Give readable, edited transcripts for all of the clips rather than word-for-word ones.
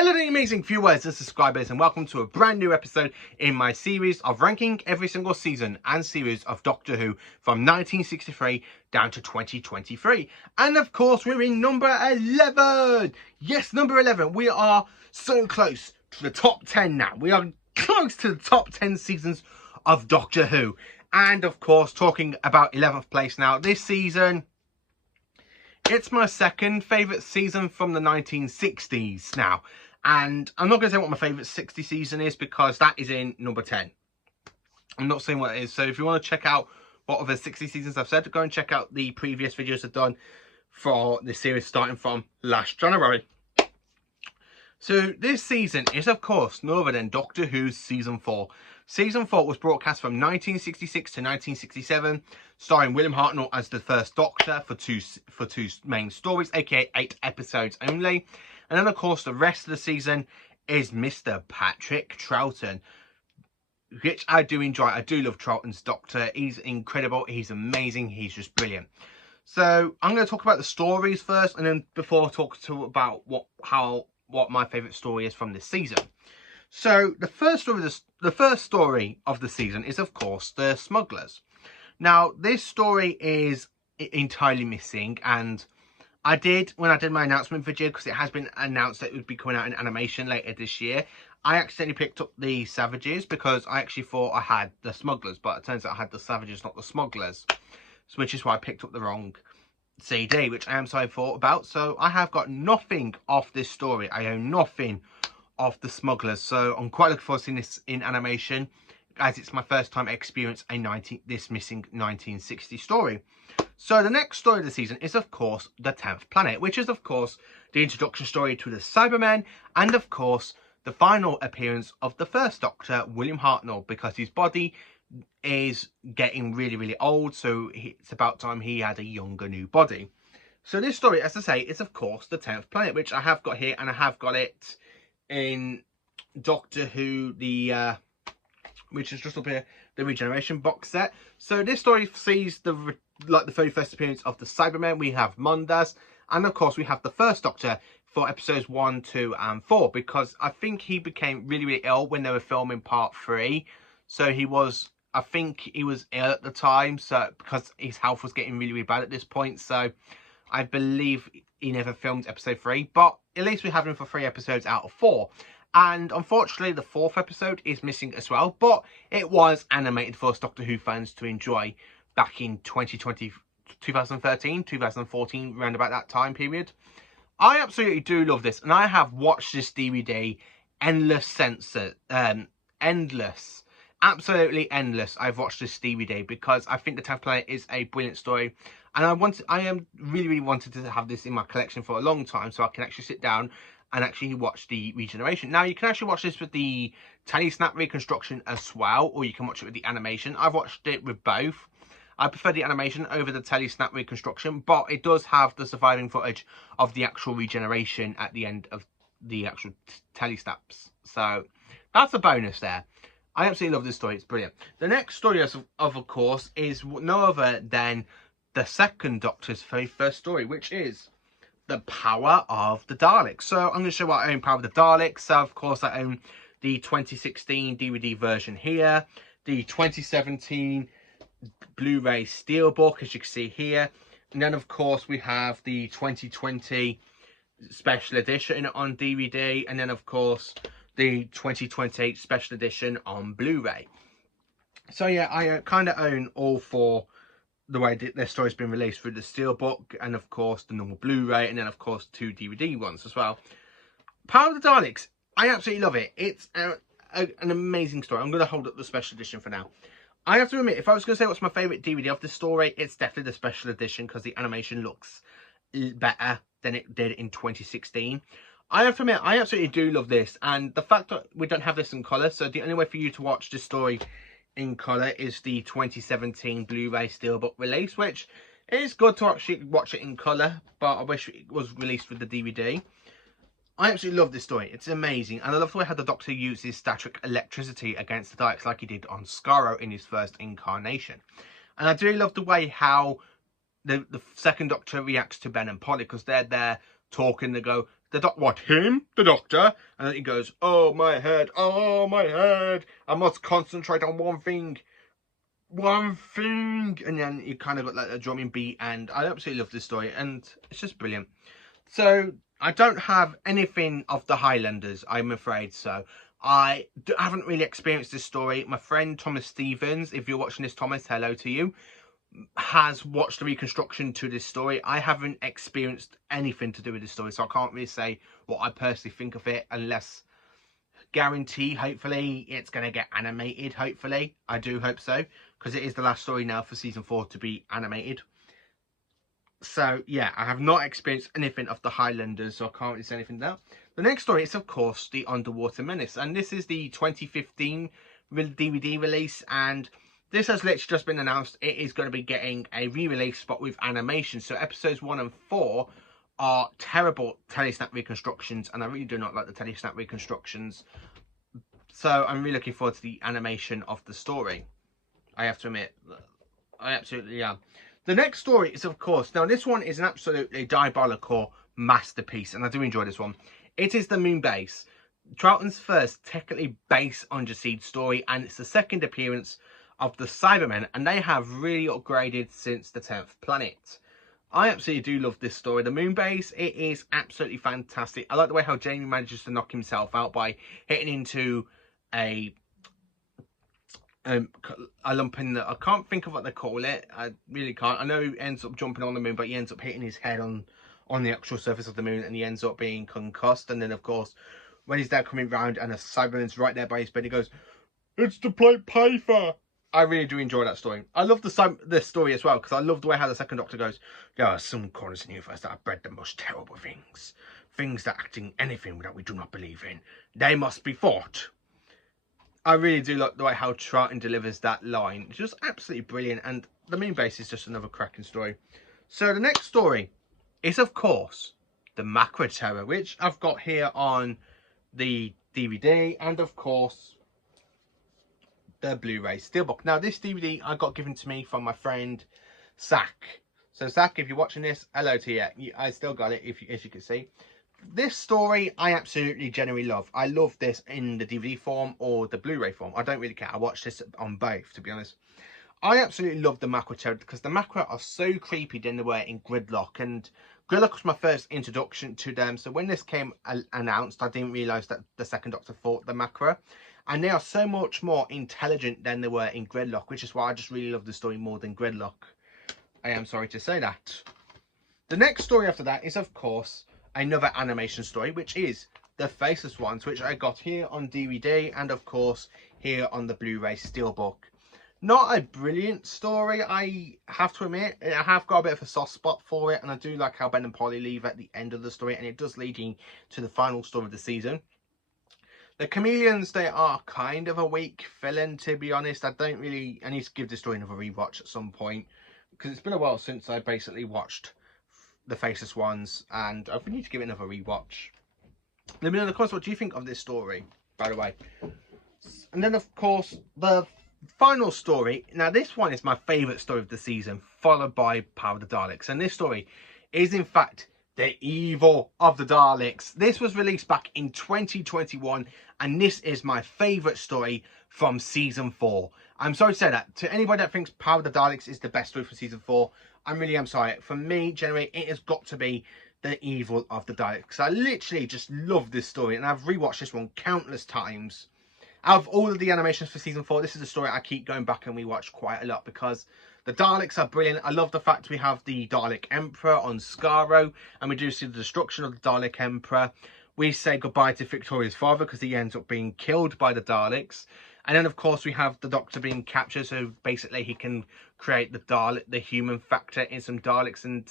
Hello there amazing viewers and subscribers, and welcome to a brand new episode in my series of ranking every single season and series of Doctor Who from 1963 down to 2023. And of course we're in number 11. Yes, number 11. We are so close to the top 10 now. We are close to the top 10 seasons of Doctor Who. And of course, talking about 11th place now, this season, it's my second favourite season from the 1960s now. And I'm not going to say what my favourite 60 season is because that is in number 10. I'm not saying what it is. So if you want to check out what other 60 seasons I've said, go and check out the previous videos I've done for this series starting from last January. So this season is, of course, no other than Doctor Who's Season 4. Season 4 was broadcast from 1966 to 1967, starring William Hartnell as the first Doctor for two main stories, aka 8 episodes only. And then, of course, the rest of the season is Mr. Patrick Troughton, which I do enjoy. I do love Troughton's Doctor. He's incredible. He's amazing. He's just brilliant. So I'm going to talk about the stories first, and then before I talk about what my favourite story is from this season. So the first story of the season is, of course, the Smugglers. Now, this story is entirely missing, and when I did my announcement video, because it has been announced that it would be coming out in animation later this year, I accidentally picked up the Savages because I actually thought I had the Smugglers, but it turns out I had the Savages, not the Smugglers, which is why I picked up the wrong CD, which I am sorry about. So I have got nothing of this story. I own nothing of the Smugglers, so I'm quite looking forward to seeing this in animation, as it's my first time experience this missing 1960 story. So the next story of the season is, of course, the 10th Planet, which is, of course, the introduction story to the Cybermen, and of course the final appearance of the first Doctor, William Hartnell, because his body is getting really old, so it's about time he had a younger new body. So this story, as I say, is of course the 10th Planet, which I have got here, and I have got it in Doctor Who, which is just up here, the Regeneration box set. So this story sees the 31st appearance of the Cybermen. We have Mondas, and of course we have the first Doctor for episodes 1, 2 and 4, because I think he became really ill when they were filming part 3. So I think he was ill at the time, so because his health was getting really bad at this point. So I believe he never filmed episode 3, but at least we have him for 3 episodes out of 4. And unfortunately, the 4th episode is missing as well, but it was animated for us Doctor Who fans to enjoy back in 2013, 2014, around about that time period. I absolutely do love this, and I have watched this DVD absolutely endless. I've watched this DVD because I think the 10th Planet is a brilliant story, and I am really wanted to have this in my collection for a long time, so I can actually sit down and actually watch the Regeneration. Now, you can actually watch this with the Telesnap reconstruction as well, or you can watch it with the animation. I've watched it with both. I prefer the animation over the Telesnap reconstruction, but it does have the surviving footage of the actual Regeneration at the end of the actual Telesnaps. So that's a bonus there. I absolutely love this story. It's brilliant. The next story, of course, is no other than the second Doctor's very first story, which is the Power of the Daleks. So I'm going to show what I own Power of the Daleks. So, of course, I own the 2016 DVD version here, the 2017 Blu-ray Steelbook, as you can see here. And then, of course, we have the 2020 Special Edition on DVD. And then, of course, the 2028 Special Edition on Blu-ray. So, yeah, I kind of own all 4 the way their story's been released through the Steelbook, and of course the normal Blu-ray, and then of course 2 DVD ones as well. Power of the Daleks, I absolutely love it. It's an amazing story. I'm going to hold up the Special Edition for now. I have to admit, if I was going to say what's my favourite DVD of this story, it's definitely the Special Edition, because the animation looks better than it did in 2016. I have to admit, I absolutely do love this, and the fact that we don't have this in colour, so the only way for you to watch this story in colour is the 2017 Blu-ray Steelbook release, which is good to actually watch it in colour, but I wish it was released with the DVD. I absolutely love this story. It's amazing, and I love the way how the Doctor uses static electricity against the Daleks like he did on Skaro in his first incarnation. And I do love the way how the second Doctor reacts to Ben and Polly, because they're there talking, they go, What, him? The Doctor? And then he goes, oh, my head, I must concentrate on one thing. And then you kind of got like a drumming beat, and I absolutely love this story, and it's just brilliant. So I don't have anything of the Highlanders, I'm afraid. So I haven't really experienced this story. My friend Thomas Stevens, if you're watching this, Thomas, hello to you, has watched the reconstruction to this story. I haven't experienced anything to do with this story, so I can't really say what I personally think of it, unless guarantee hopefully it's going to get animated. Hopefully, I do hope so, because it is the last story now for season 4 to be animated. So yeah, I have not experienced anything of the Highlanders, so I can't really say anything there. The next story is, of course, the Underwater Menace, and this is the 2015 DVD release, and this has literally just been announced. It is going to be getting a re-release, but with animation. So episodes 1 and 4 are terrible telesnap reconstructions, and I really do not like the telesnap reconstructions. So I'm really looking forward to the animation of the story. I have to admit, I absolutely am. The next story is, of course, now this one is an absolutely diabolical masterpiece, and I do enjoy this one. It is the Moon Base, Troughton's first technically base undersea story, and it's the second appearance of the Cybermen, and they have really upgraded since the 10th planet. I absolutely do love this story. The Moon Base, it is absolutely fantastic. I like the way how Jamie manages to knock himself out by hitting into a lump in the, I can't think of what they call it. I really can't. I know he ends up jumping on the moon, but he ends up hitting his head on the actual surface of the moon, and he ends up being concussed. And then, of course, when he's there coming round and a Cyberman's right there by his bed, he goes, "It's to play paper." I really do enjoy that story. I love the story as well, because I love the way how the second Doctor goes, there are some corners in the universe that have bred the most terrible things. Things that acting anything that we do not believe in. They must be fought. I really do like the way how Troughton delivers that line. It's just absolutely brilliant, and the Moon Base is just another cracking story. So the next story is, of course, the Macra Terror, which I've got here on the DVD, and of course the Blu-ray Steelbook. Now this DVD I got given to me from my friend Zach. So Zach, if you're watching this, hello to you. I still got it, as you can see. This story I absolutely genuinely love. I love this in the DVD form or the Blu-ray form. I don't really care. I watch this on both, to be honest. I absolutely love the Macra Terror because the Macra are so creepy than they were in Gridlock, and Gridlock was my first introduction to them. So when this came announced, I didn't realise that the second Doctor fought the Macra, and they are so much more intelligent than they were in Gridlock, which is why I just really love the story more than Gridlock. I am sorry to say that. The next story after that is, of course, another animation story, which is the Faceless Ones, which I got here on DVD and, of course, here on the Blu-ray Steelbook. Not a brilliant story, I have to admit. I have got a bit of a soft spot for it, and I do like how Ben and Polly leave at the end of the story, and it does lead to the final story of the season. The Chameleons, they are kind of a weak villain, to be honest. I need to give this story another rewatch at some point, because it's been a while since I basically watched the Faceless Ones, and I need to give it another rewatch. Let me know in the comments, what do you think of this story, by the way. And then, of course, the final story. Now, this one is my favourite story of the season, followed by Power of the Daleks. And this story is, in fact, the evil of the Daleks. This was released back in 2021, and this is my favourite story from season 4. I'm sorry to say that. To anybody that thinks Power of the Daleks is the best story for season 4, I really am sorry. For me, generally, it has got to be the evil of the Daleks. I literally just love this story, and I've rewatched this one countless times. Out of all of the animations for season 4, this is a story I keep going back and rewatch quite a lot, because the Daleks are brilliant. I love the fact we have the Dalek Emperor on Skaro, and we do see the destruction of the Dalek Emperor. We say goodbye to Victoria's father because he ends up being killed by the Daleks. And then, of course, we have the Doctor being captured, so basically he can create the human factor in some Daleks, and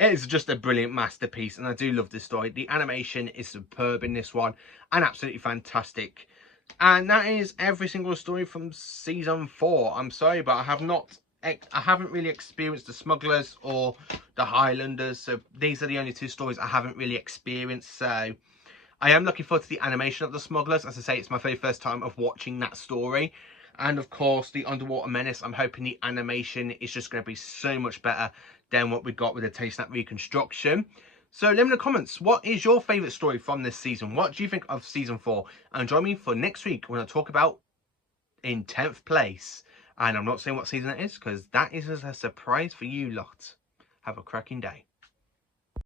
it is just a brilliant masterpiece, and I do love this story. The animation is superb in this one, and absolutely fantastic. And that is every single story from season 4. I'm sorry, but I haven't really experienced the Smugglers or the Highlanders, so these are the only 2 stories I haven't really experienced. So I am looking forward to the animation of the Smugglers. As I say, it's my very first time of watching that story. And of course, the Underwater Menace, I'm hoping the animation is just going to be so much better than what we got with the Telesnap reconstruction. So let me know in the comments, what is your favourite story from this season? What do you think of season 4? And join me for next week when I talk about in 10th place. And I'm not saying what season it is because that is a surprise for you lot. Have a cracking day.